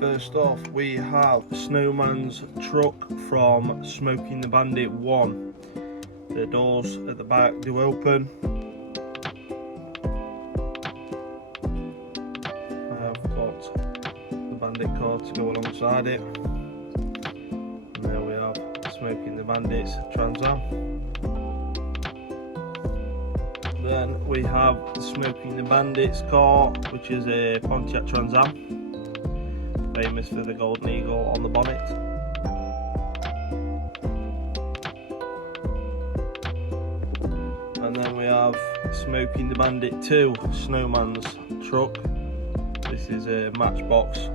First off, we have Snowman's truck from Smoking the Bandit 1. The doors at the back do open. I have got the Bandit car to go alongside it. And there we have Smoking the Bandit's Trans Am. Then we have the Smoking the Bandit's car, which is a Pontiac Trans Am, famous for the golden eagle on the bonnet. And then we have Smoking the Bandit 2, Snowman's truck. This is a matchbox.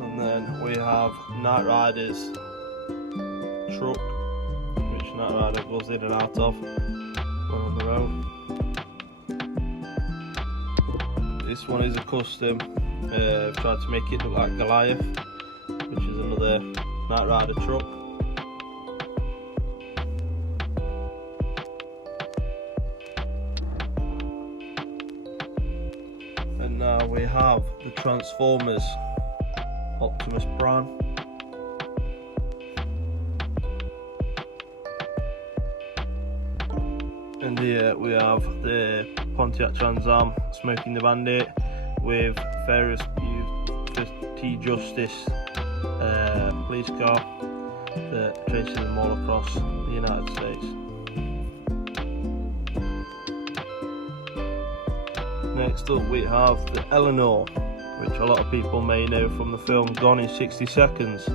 And then we have Night Rider's truck, which Night Rider goes in and out of when on the road. This one is a custom. I've tried to make it look like Goliath, which is another Night Rider truck. And now we have the Transformers Optimus Prime. And here we have the Pontiac Trans Am Smoking the Bandit with Ferris T Justice police car that chases them all across the United States. Next up we have the Eleanor, which a lot of people may know from the film Gone in 60 Seconds,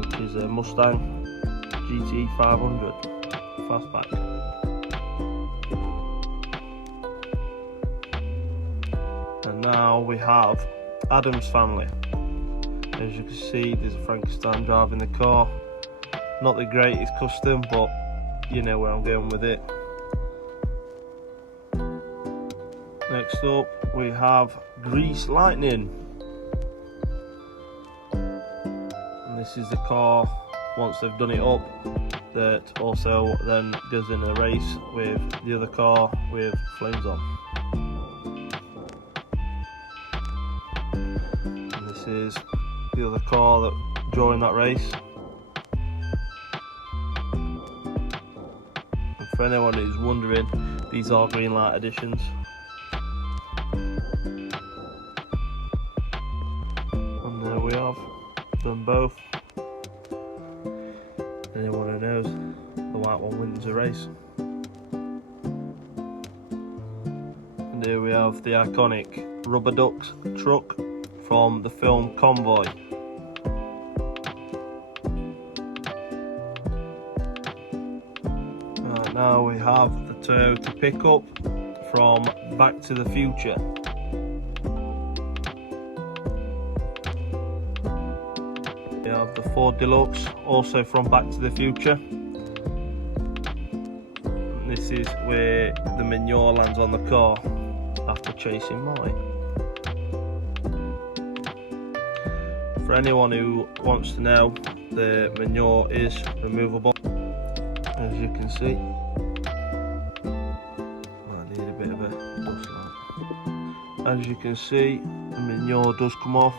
which is a Mustang GT 500 fastback. And now we have Adam's Family. As you can see, there's a Frankenstein driving the car. Not the greatest custom, but you know where I'm going with it. Next up we have Grease Lightning. And this is the car, once they've done it up, that also then goes in a race with the other car with flames on. And this is the other car that joined that race. And for anyone who's wondering, these are green light editions. And there we have them both. Anyone who knows, the white one wins a race. And here we have the iconic Rubber Ducks truck from the film Convoy. Now we have the Toyota pickup from Back to the Future. We have the Ford Deluxe, also from Back to the Future. And this is where the manure lands on the car after chasing Marty. For anyone who wants to know, the manure is removable, as you can see. I need a bit of a dust light. As you can see, the manure does come off.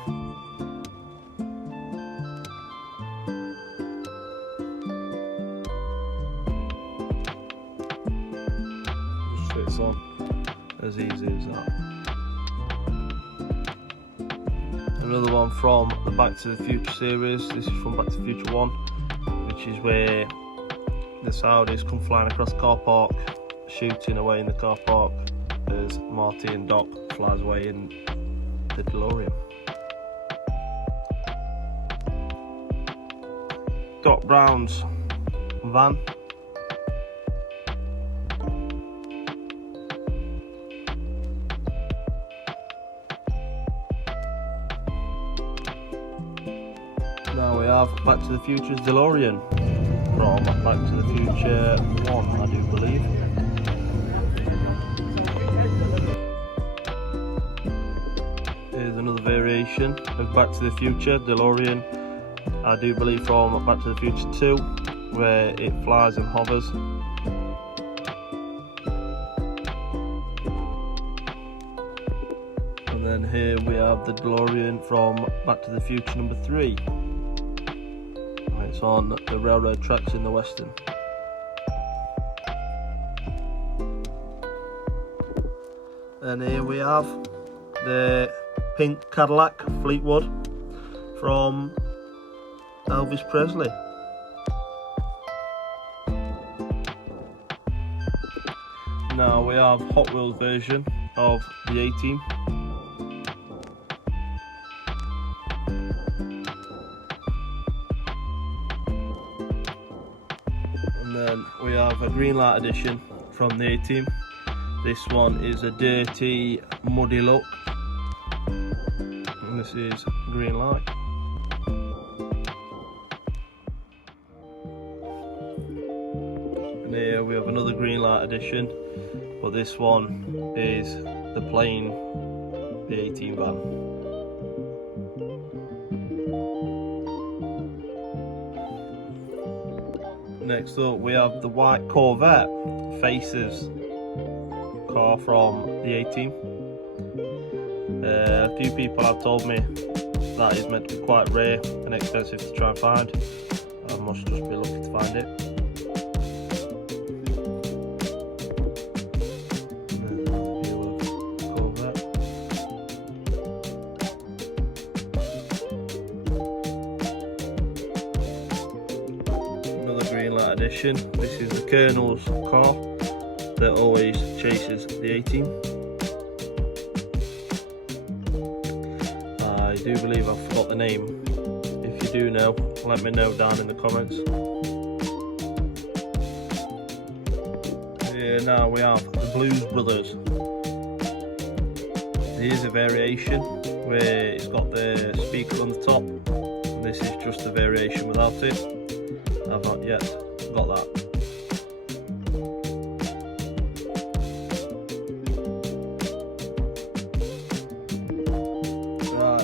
Just fits on as easy as that. Another one from the Back to the Future series. This is from Back to the Future 1, which is where the Saudis come flying across the car park, shooting away in the car park as Marty and Doc flies away in the DeLorean. Doc Brown's van. Now we have Back to the Future's DeLorean from Back to the Future 1, I do believe. Here's another variation of Back to the Future DeLorean, I do believe from Back to the Future 2. where it flies and hovers. And then here we have the DeLorean from Back to the Future number 3. It's on the railroad tracks in the Western. And here we have the pink Cadillac Fleetwood from Elvis Presley. Now we have Hot Wheels version of the A-Team. And then we have a green light edition from the A-Team. This one is a dirty, muddy look. And this is green light. And here we have another green light edition, but this one is the plain, the A-Team van. Next up we have the white Corvette Faces car from the A-Team. A few people have told me that is meant to be quite rare and expensive to try and find. I must just be lucky to find it. Another green light edition. This is the Colonel's car that always chases the A-Team. I do believe I forgot the name. If you do know, let me know down in the comments. Here now we have the Blues Brothers. Here's a variation where it's got the speaker on the top, and this is just a variation without it. I've not yet got that.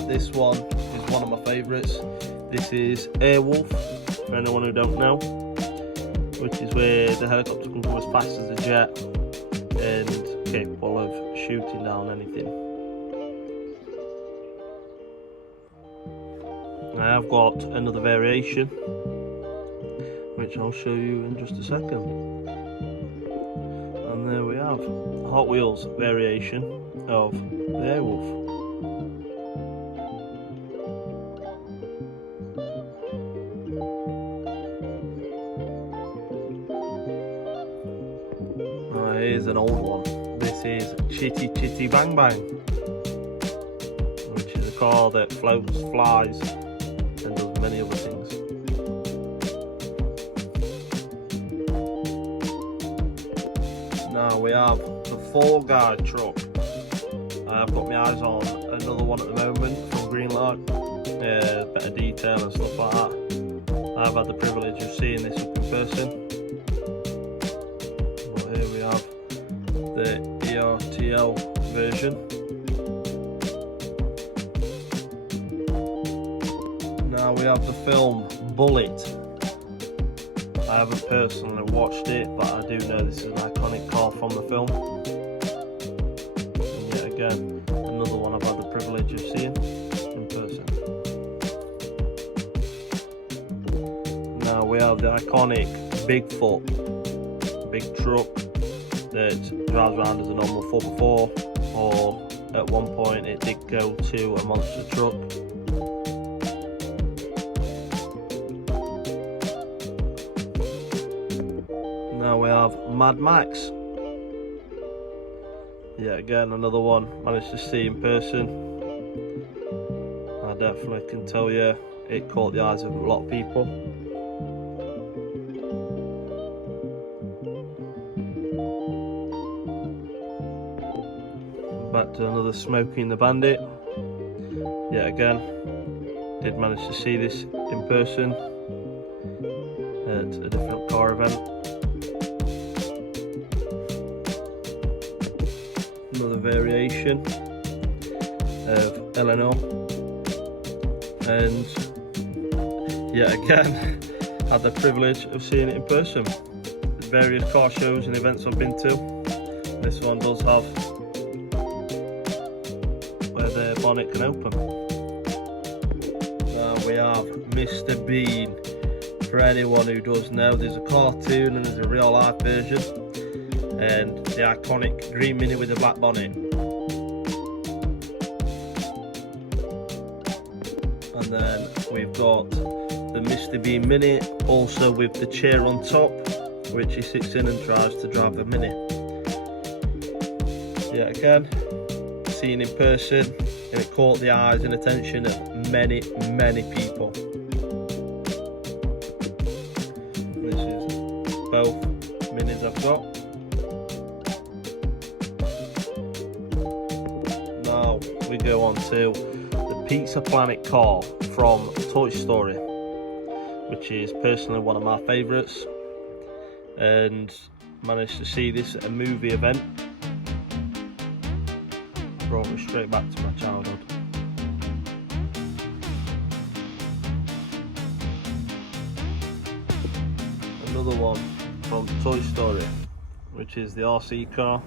This one is one of my favourites. This is Airwolf, for anyone who don't know, which is where the helicopter can go as fast as a jet and capable of shooting down anything. I have got another variation, which I'll show you in just a second. And there we have a Hot Wheels variation of the Airwolf. Here's an old one. This is Chitty Chitty Bang Bang, which is a car that floats, flies, and does many other things. Now we have the Fall Guy truck. I've got my eyes on another one at the moment from Greenlight. Better detail and stuff like that. I've had the privilege of seeing this up in person. Here we have the ERTL version. Now we have the film Bullet. I haven't personally watched it, but I do know this is an iconic car from the film. And yet again, another one I've had the privilege of seeing in person. Now we have the iconic Bigfoot, big truck that drives around as a normal 4x4, or at one point it did go to a monster truck. Now we have Mad Max. Yet again, another one managed to see in person. I definitely can tell you it caught the eyes of a lot of people. Back to another Smokey and the Bandit. Yet again, did manage to see this in person at a different car event. Another variation of Eleanor, and yet again had the privilege of seeing it in person. The various car shows and events I've been to, this one does have where the bonnet can open. Now we have Mr. Bean. For anyone who does know, there's a cartoon and there's a real life version, and the iconic green Mini with the black bonnet. And then we've got the Mr. Bean Mini, also with the chair on top, which he sits in and tries to drive the Mini. Yeah, again, seen in person, and it caught the eyes and attention of many people. This is both Minis I've got. Now we go on to the Pizza Planet car from Toy Story, which is personally one of my favourites, and managed to see this at a movie event. Brought me straight back to my childhood. Another one from Toy Story, which is the RC car.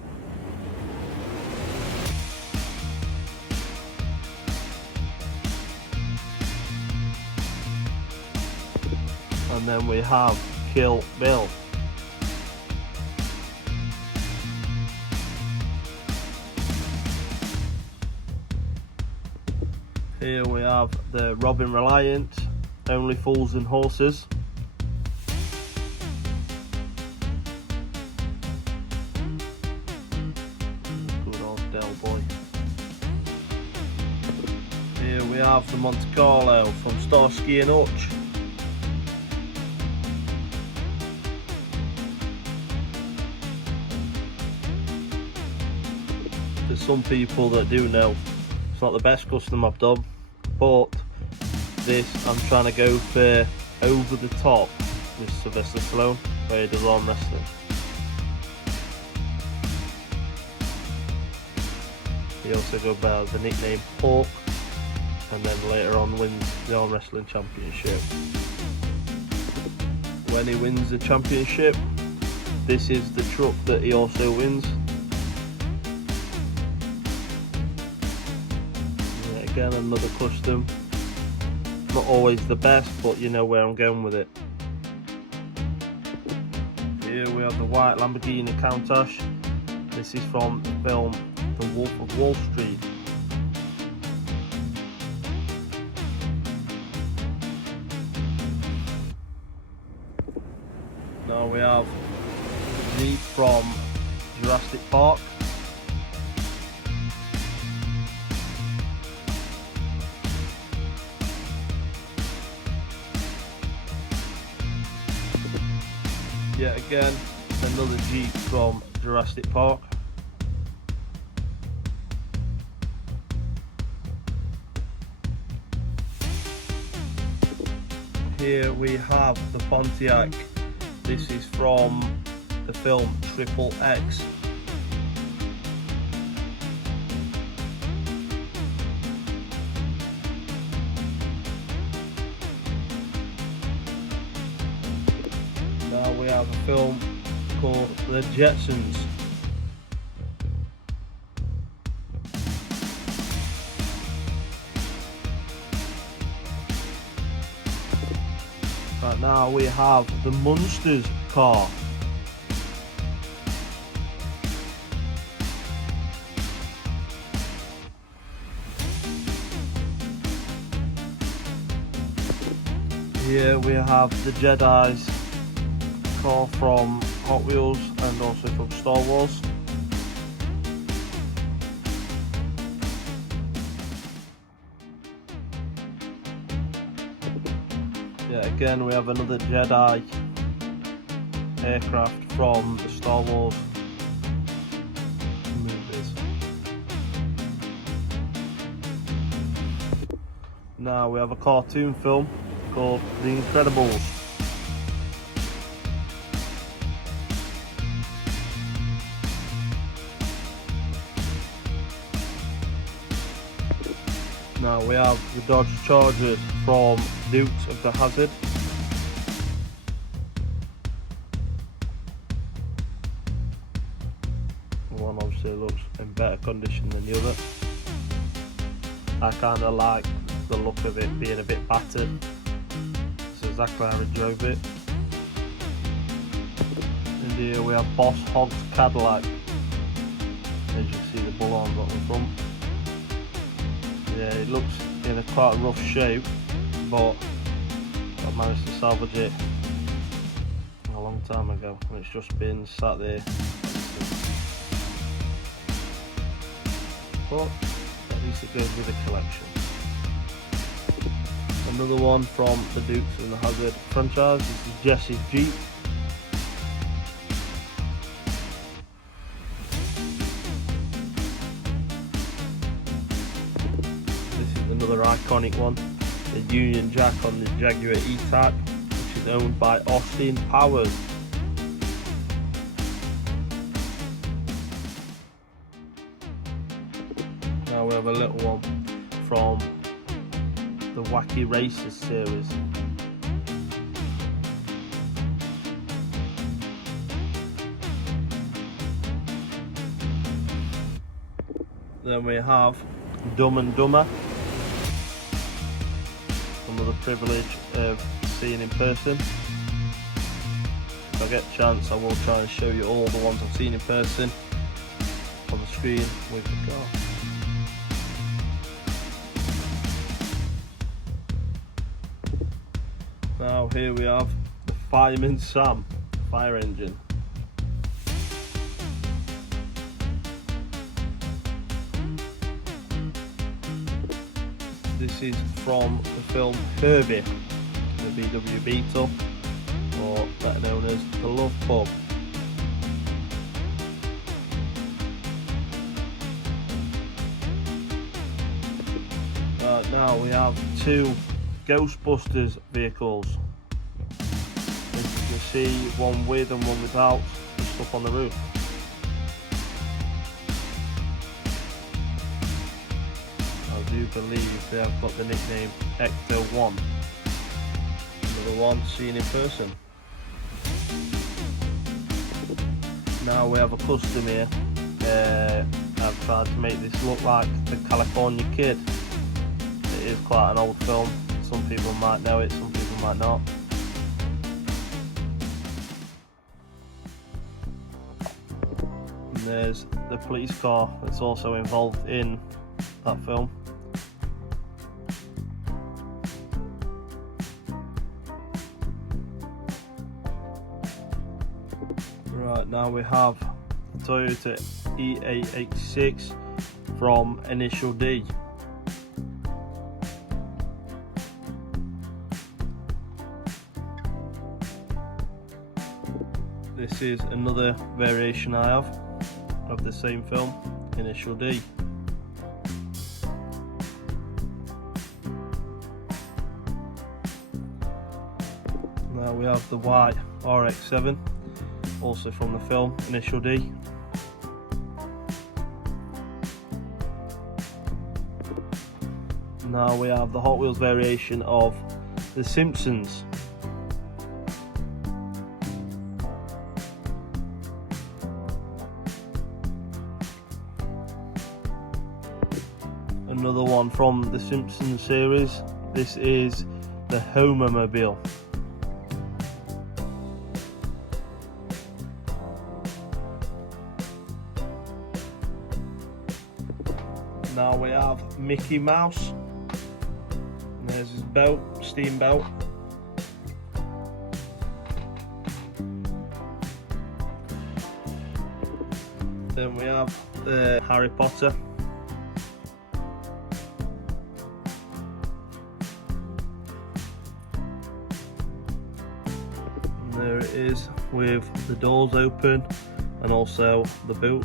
And then we have Kill Bill. Here we have the Robin Reliant, Only Fools and Horses. Good old Del Boy. Here we have the Monte Carlo from Starsky and Hutch. There's some people that do know it's not the best custom I've done, but this I'm trying to go for over the top with Sylvester Stallone, where he does arm wrestling. He also goes by the nickname Hawk, and then later on wins the arm wrestling championship. When he wins the championship, this is the truck that he also wins. Again, another custom. Not always the best, but you know where I'm going with it. Here we have the white Lamborghini Countach. This is from the film The Wolf of Wall Street. Now we have the Jeep from Jurassic Park. Yet again, another Jeep from Jurassic Park. Here we have the Pontiac. This is from the film Triple X. Now we have a film called The Jetsons. Right now we have the Munsters car. Here we have the Jedi's car from Hot Wheels and also from Star Wars. Yeah, again we have another Jedi aircraft from the Star Wars movies. Now we have a cartoon film called The Incredibles. Now we have the Dodge Charger from Dukes of the Hazzard. obviously looks in better condition than the other. I kind of like the look of it being a bit battered. That's exactly how I drove it. And here we have Boss Hogg's Cadillac. As you see, the bull arms on the front. Yeah, it looks in a quite rough shape, but I managed to salvage it a long time ago, and it's just been sat there. But at least it goes with the collection. Another one from the Dukes and the Hazzard franchise. This is Jesse's Jeep. Another iconic one, the Union Jack on the Jaguar E-Type, which is owned by Austin Powers. Now we have a little one from the Wacky Races series. Then we have Dumb and Dumber. Another privilege of seeing in person. If I get a chance, I will try and show you all the ones I've seen in person on the screen with the car. Now here we have the Fireman Sam fire engine. This is from the film Herbie, the VW Beetle, or better known as the Love Pub. Now we have two Ghostbusters vehicles. As you can see, one with and one without the stuff on the roof. I do believe they have got the nickname Ecto 1. Another one seen in person. Now we have a custom here. I've tried to make this look like the California Kid. It is quite an old film. Some people might know it, some people might not. And there's the police car that's also involved in that film. Right, now we have the Toyota E86 from Initial D. This is another variation I have of the same film, Initial D. Now we have the white RX-7, also from the film Initial D. Now we have the Hot Wheels variation of The Simpsons. Another one from the Simpsons series. This is the Homermobile. Now we have Mickey Mouse. And there's his belt, steam belt. Then we have the Harry Potter. And there it is with the doors open and also the boot.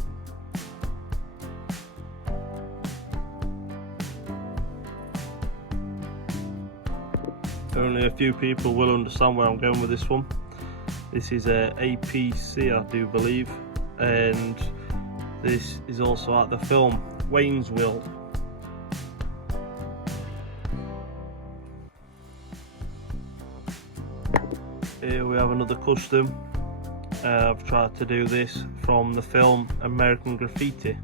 Only a few people will understand where I'm going with this one. This is a APC, I do believe, and this is also at the film Wayne's World. Here we have another custom I've tried to do this from the film American Graffiti.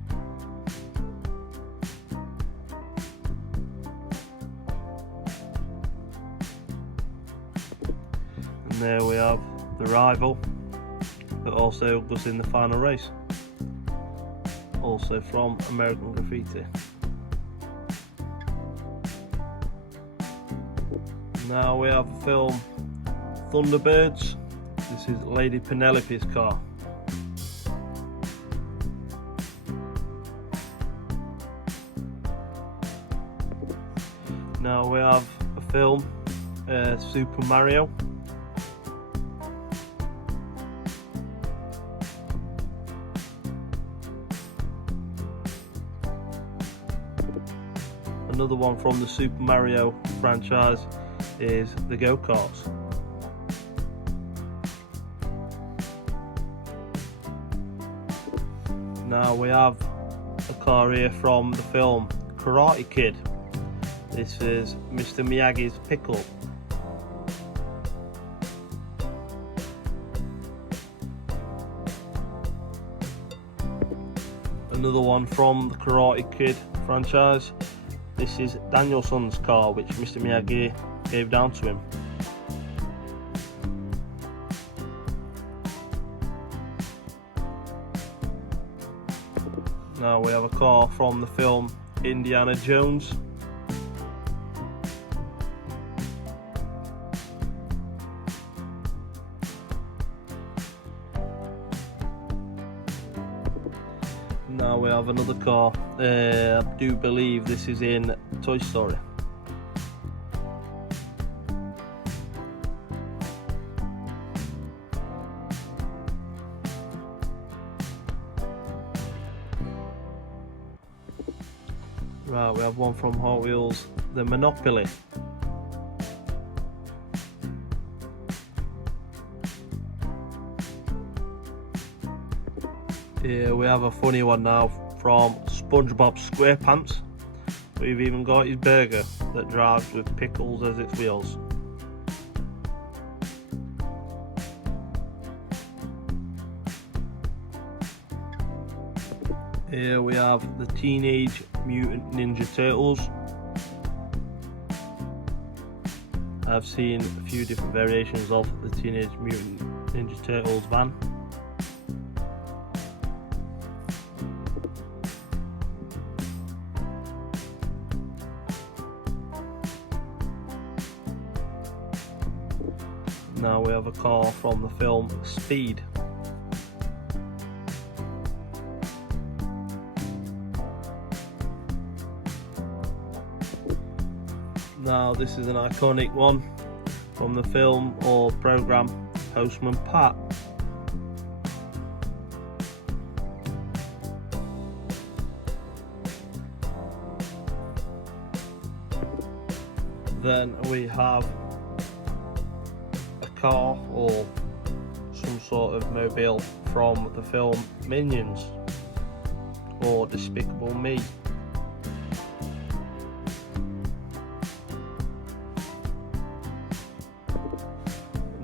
And there we have the rival that also was in the final race, also from American Graffiti. Now we have the film Thunderbirds. This is Lady Penelope's car. Now we have a film Super Mario. Another one from the Super Mario franchise is the go-karts. Now we have a car here from the film Karate Kid. This is Mr. Miyagi's pickle. Another one from the Karate Kid franchise. This is Danielson's car, which Mr. Miyagi gave down to him. Now we have a car from the film Indiana Jones. Now we have another car. I do believe this is in Toy Story. Right, we have one from Hot Wheels, the Monopoly. Here we have a funny one now from SpongeBob SquarePants. We've even got his burger that drives with pickles as its wheels. Here we have the Teenage Mutant Ninja Turtles. I've seen a few different variations of the Teenage Mutant Ninja Turtles van. Now we have a car from the film Speed. Now this is an iconic one from the film or program Postman Pat. Then we have a car or some sort of mobile from the film Minions or Despicable Me.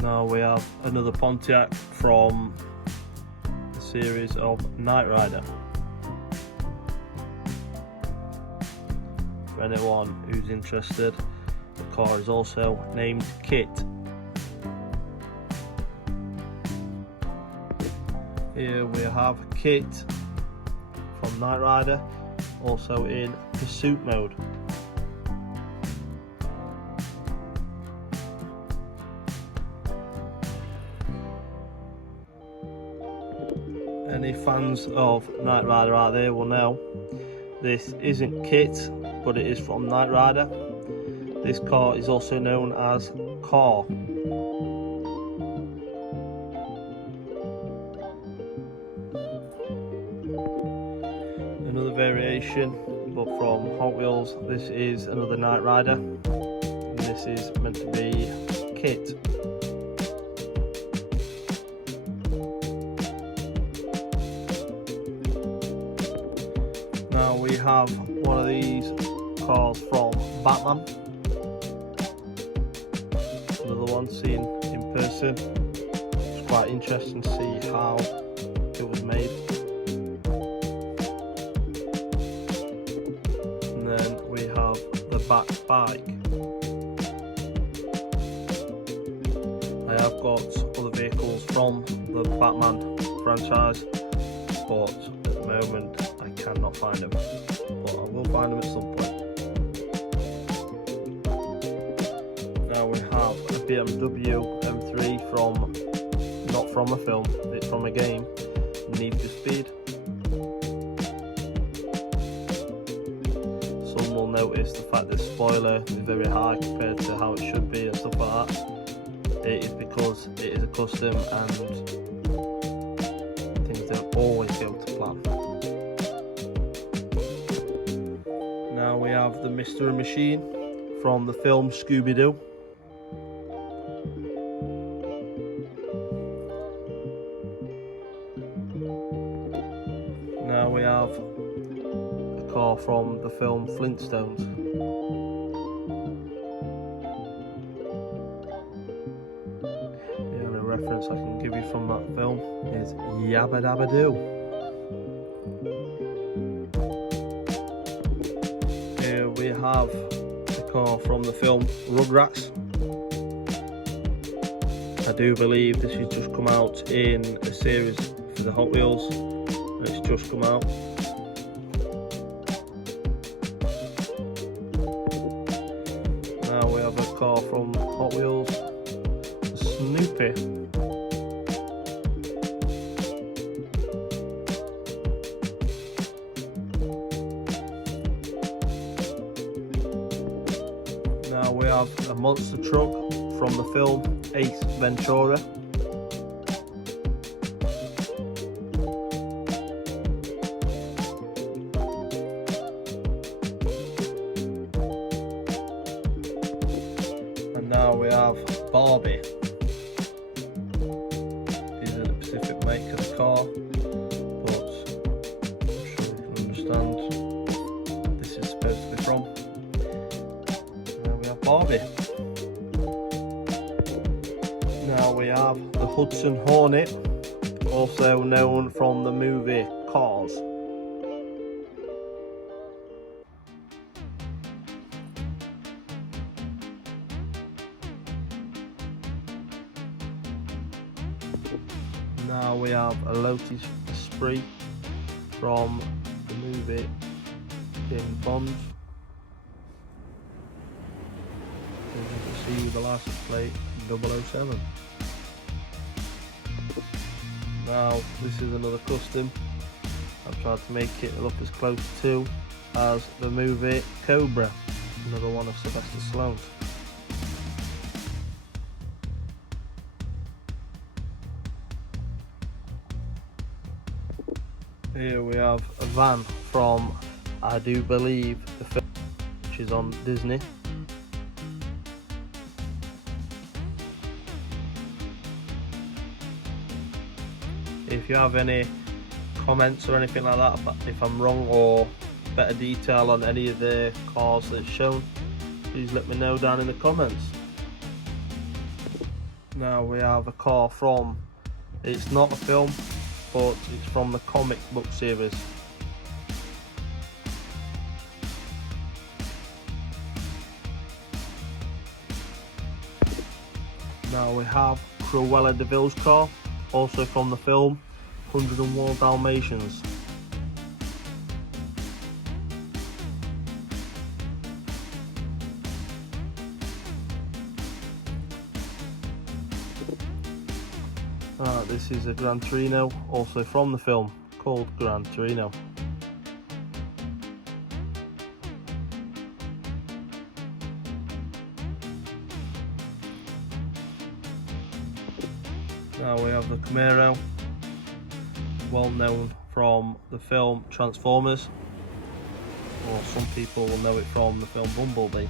Now we have another Pontiac from the series of Knight Rider. For anyone who's interested, the car is also named Kit. Here we have Kit from Knight Rider, also in pursuit mode. Any fans of Knight Rider out there will know this isn't Kit, but it is from Knight Rider. This car is also known as Car. Another variation, but from Hot Wheels. This is another Knight Rider, and this is meant to be Kit. Now we have one of these cars from Batman. Another one seen in person. It's quite interesting to see how it was made. And then we have the Bat bike. I have got other vehicles from the Batman franchise, but at the moment I cannot find them, but I will find them at some point. Now we have a BMW M3 not from a film, it's from a game, Need for Speed. Some will notice the fact that spoiler is very high compared to how it should be and stuff like that. It is because it is a custom and things don't always go to plan. Now we have the Mystery Machine from the film Scooby-Doo. Now we have a car from the film Flintstones. The only reference I can give you from that film is Yabba Dabba Doo. Here we have a car from the film Rugrats. I do believe this has just come out in a series for the Hot Wheels. It's just come out. Now we have a car from Hot Wheels, Snoopy. Now we have a monster truck from the film Ace Ventura. Now we have Barbie. These are the specific make of the car, but I'm sure you can understand this is supposed to be from. Now we have Barbie. Now we have the Hudson Hornet, also known from the movie Cars. Now we have a Lotus Esprit from the movie James Bond. As you can see the license plate 007. Now this is another custom. I've tried to make it look as close to as the movie Cobra, another one of Sylvester Stallone's. Here we have a van from, I do believe, the film which is on Disney. If you have any comments or anything like that, if I'm wrong or better detail on any of the cars that's shown, please let me know down in the comments. Now we have a car from, it's not a film, but it's from the comic book series. Now we have Cruella de Vil's car, also from the film 101 Dalmatians. This is a Gran Torino, also from the film, called Gran Torino. Now we have the Camaro, well known from the film Transformers, or some people will know it from the film Bumblebee.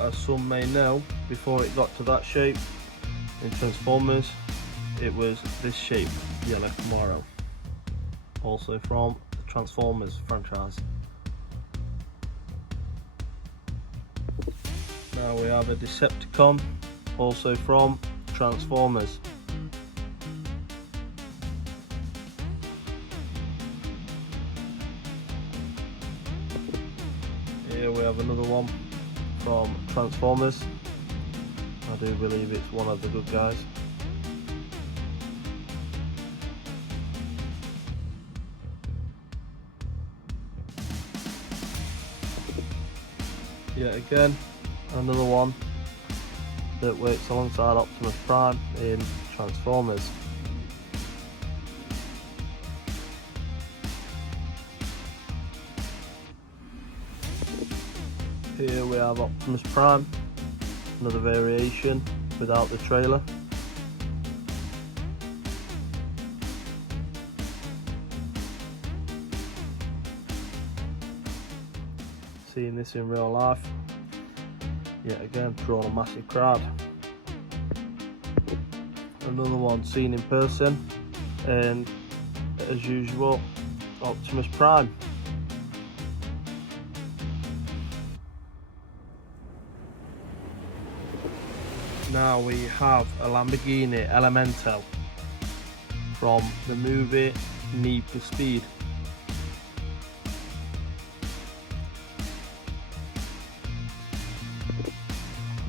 As some may know, before it got to that shape in Transformers, it was this shape, Yellow Camaro, also from the Transformers franchise. Now we have a Decepticon, also from Transformers. Here we have another one from Transformers. I do believe it's one of the good guys. Yet again, another one that works alongside Optimus Prime in Transformers. Here we have Optimus Prime, another variation without the trailer. Seeing this in real life, yet again drawn a massive crowd. Another one seen in person, and as usual, Optimus Prime. Now we have a Lamborghini Elemental from the movie Need for Speed.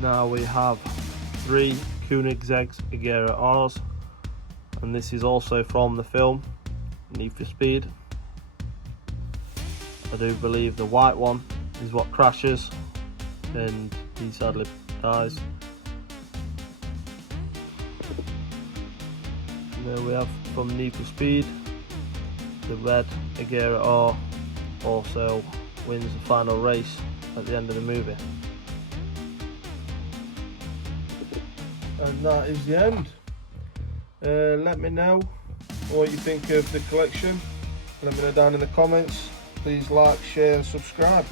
Now we have 3 Koenigsegg Agera R's, and this is also from the film Need for Speed. I do believe the white one is what crashes and he sadly dies. And there we have from Need for Speed, the red Agera R also wins the final race at the end of the movie. And that is the end. Let me know what you think of the collection. Let me know down in the comments. Please like, share and subscribe.